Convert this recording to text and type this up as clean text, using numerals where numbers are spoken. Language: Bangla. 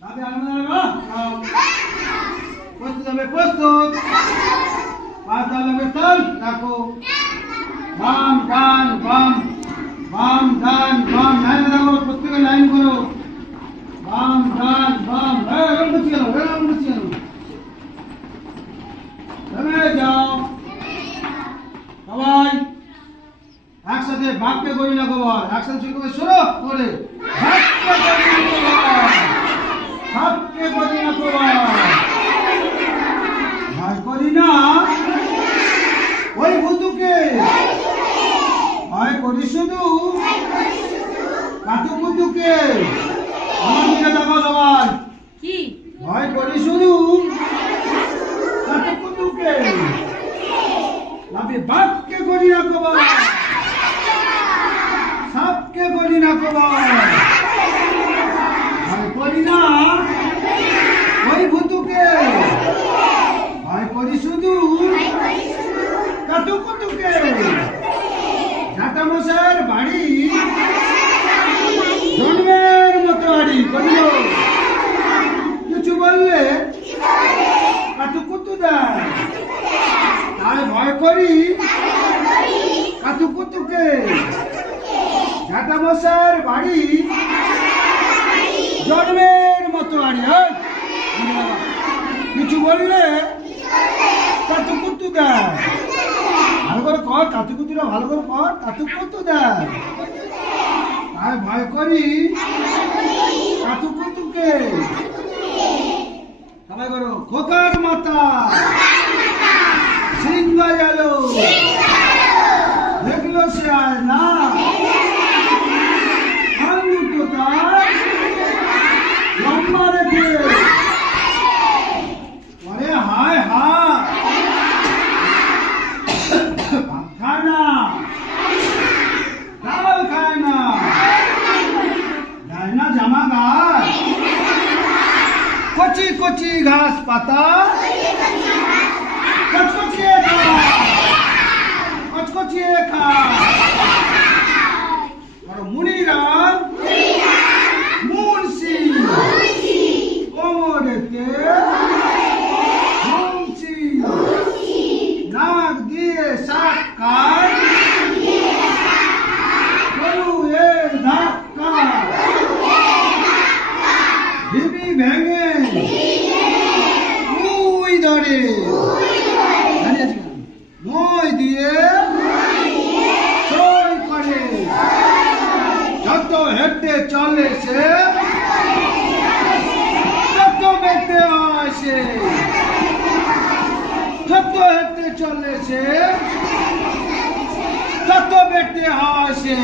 দাবি আলমা প্রস্তুত হবে প্রস্তুত পাঁচ দাল হবে তাল রাখো বাম ডান বাম বাম ডান বাম লাইন রাখো প্রত্যেকে লাইন করো বাম ডান বাম এরকম বুঝি গেল থেমে যাও সবাই একসাথে বাক্যে করি না খবর একসাথে শুরু করে শুরু করে বাক্যে করি না খবর ভাই করি না ওই ভূতুকে ভয় করি শুধু কাতু কুতুকে আমার দিকে দেখো সবাই কি ভয় করি শুধু কাতু কুতুকে লাভে বাক্যে করি না খবর সাপকে করি না খবর ভয় করি না ওই ভূতুকে ভয় করি শুধু কাতু কুতুকে ঝাঁটা মশাইয়ের বাড়ি জন্মের মতো বাড়ি করিল কিছু বললে কাতু কুতু দেয় তাই ভয় করি কাতু কুতুকে ঝাঁটা মশাইয়ের বাড়ি জন্মের মতো বাড়ি কিছু বললে কাতু কুতু দেয় ভালো করে কর কাতু কুতুরা ভালো করে কর কাতু কুতু দেয় তাই ভয় করি কাতু কুতুকে সবাই করো খোকার মাথা সিংহ গেল দেখলো সে আয় না আঙুটো তার লম্বা রেখে আরে হায় হায় খায় না ডাল খায় না দেয় না জামা গাছ কচি কচি ঘাস পাতা কচকচিয়ে খায় মুনিরাম মুন্সি কোমরেতে মুন্সি নাক দিয়ে শাক খায় গরু এর ধাক্কা ঢিবি ভেঙে মুই ধরে মই দিয়ে সই করে যত হেঁটে চলে সে তত বেঁটে হয় সে যত হেঁটে চলে সে তত বেঁটে হয় সে